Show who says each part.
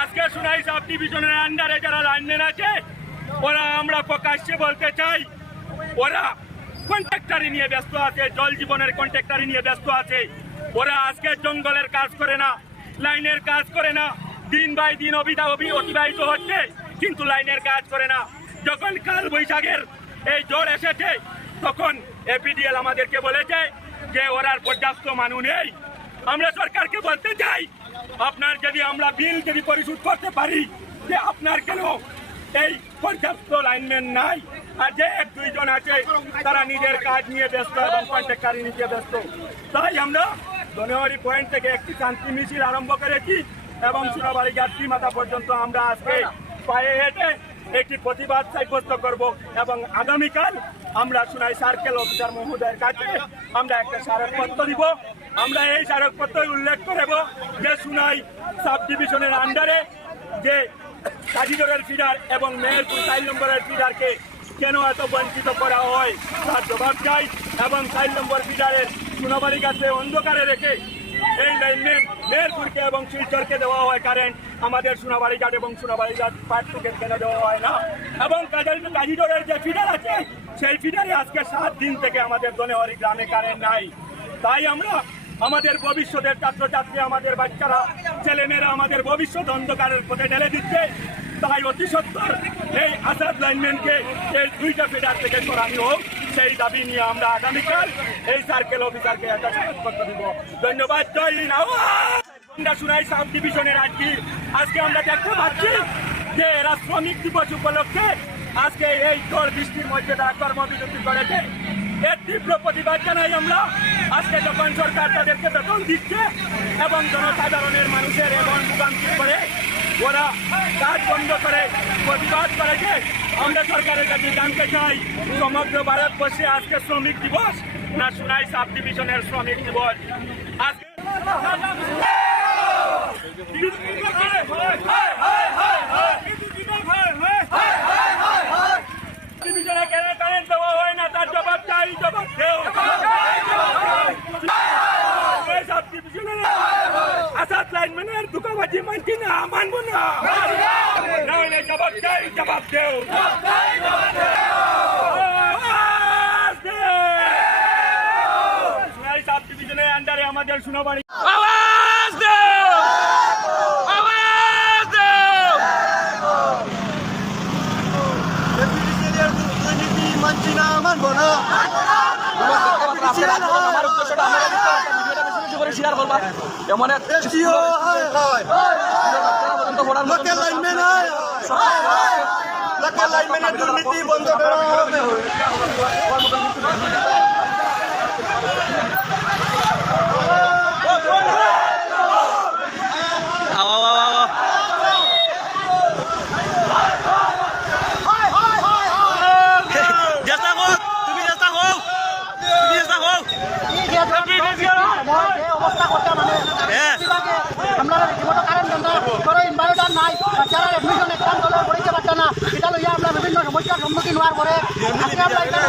Speaker 1: আজকে শুনাই সাব ডিভিশনের আন্ডারে যারা লাইনম্যান আছে, ওরা আমরা প্রকাশ্যে বলতে চাই, ওরা কন্ট্রাক্টারি নিয়ে ব্যস্ত আছে, জল জীবনের কন্ট্রাক্টারি নিয়ে ব্যস্ত আছে। ওরা আজকে জঙ্গলের কাজ করে না লাইনের কাজ করে না, দিন বাই দিন অবিধা অবি অতিবাহিত হচ্ছে, কিন্তু লাইনের কাজ করে না। যখন কাল বৈশাখের এই জ্বর এসেছে, তখন এপিডিএল আমাদেরকে বলেছে যে, ওরার পর্যাপ্ত মানুষ নেই। আমরা সরকারকে বলতে চাই, আপনার যদি আমরা বিল যদি পরিশোধ করতে পারি, যে আপনার কেন এই পর্যাপ্ত লাইনম্যান নাই, আর যে এক দুইজন আছে, তারা নিজের কাজ নিয়ে ব্যস্ত এবং কন্ট্রাক্টারি নিয়ে ব্যস্ত। তাই আমরা ধনেওয়ারি পয়েন্ট থেকে একটি শান্তি মিছিল আরম্ভ করেছি এবং সুরাবাড়ি যাত্রী মাথা পর্যন্ত আমরা আজকে পায়ে হেঁটে একটি প্রতিবাদ সাব্যস্ত করব এবং আগামীকাল আমরা শুনাই সার্কেল অফিসার মহোদয়ের কাছে আমরা একটা স্মারকপত্র দিব। আমরা এই স্মারকপত্রে উল্লেখ করব যে শুনাই সাব ডিভিশনের আন্ডারে যে কাজিদরের ফিডার এবং মেহেরপুর চার নম্বরের ফিডারকে কেন এত বঞ্চিত করা হয় তার জবাব চাই এবং চার নম্বর ফিডারের সোনাবাড়ি কাছে অন্ধকারে রেখে এই লাইনের মেহেরপুরকে এবং শিলচরকে দেওয়া হয় কারেন্ট আমাদের সোনাবাড়ি ঘাট এবং সোনাবাড়ি ঘাট পাটটুকে কেন দেওয়া হয় না। এবং কাজের কাজিডোরের যে ফিডার আছে, সেই ফিডারে আজকে সাত দিন থেকে আমাদের দনেওয়ারি গ্রামে কারেন্ট নাই। তাই আমরা আমাদের ভবিষ্যতের ছাত্রছাত্রী, আমাদের বাচ্চারা, ছেলেমেয়েরা আমাদের ভবিষ্যৎ অন্ধকারের পথে ঢেলে দিচ্ছে। তাই অতি সত্তর। এই আজাদ লাইনম্যানকে এই দুইটা ফিডার থেকে সরানো হোক, সেই দাবি নিয়ে আমরা আগামীকাল এই সার্কেল অফিসারকে একটা স্মারকপত্র দিব। ধন্যবাদ, জয়! আমরা শুনাই সাব ডিভিশনের আজকে আজকে আমরা দেখতে পাচ্ছি যে এরা শ্রমিক দিবস উপলক্ষে আজকে এই ঝড় বৃষ্টির মধ্যে তারা কর্মবিরতি করেছে। এর তীব্র প্রতিবাদ জানাই আমরা। আজকে যখন সরকার তাদেরকে বেতন দিচ্ছে এবং জনসাধারণের মানুষের এবং ভোগান্তি করে, ওরা কাজ প্রতিবাদ করেছে আমরা সরকারের কাছে জানতে চাই, সমগ্র ভারতবর্ষে আজকে শ্রমিক দিবস না সুনাই সাব ডিভিশনের শ্রমিক দিবস? আজকে ডিভিশনে কেন কারেন্ট দেওয়া হয় না তার জবাব চাই জবাব দেও এই সাব ডিভিশনের লাইনম্যানের দুকাবাজি মানছি না মানবো না। না হলে জবাব চাই জবাব দেও। সাব ডিভিশনের আন্ডারে আমাদের সোনাবাড়ি
Speaker 2: আওয়াজ দাও। আওয়াজ দাও।
Speaker 3: মানছি না মানবো না।
Speaker 2: এমন এক
Speaker 3: লাইনম্যান হায় হায় লোকের লাইনম্যানের দুর্নীতি বন্ধ করা হবে।
Speaker 4: অবস্থা করতে মানে
Speaker 2: হ্যাঁ।
Speaker 4: আমরা রিমোট কারেন্ট করে ইনভার্টার নাই বাচ্চারা এডমিশন এক্সাম করলে পরীক্ষা পারছে না এটা লইয়া আমরা বিভিন্ন সমস্যার সম্মুখীন হওয়ার পরে আজকে আমরা এটা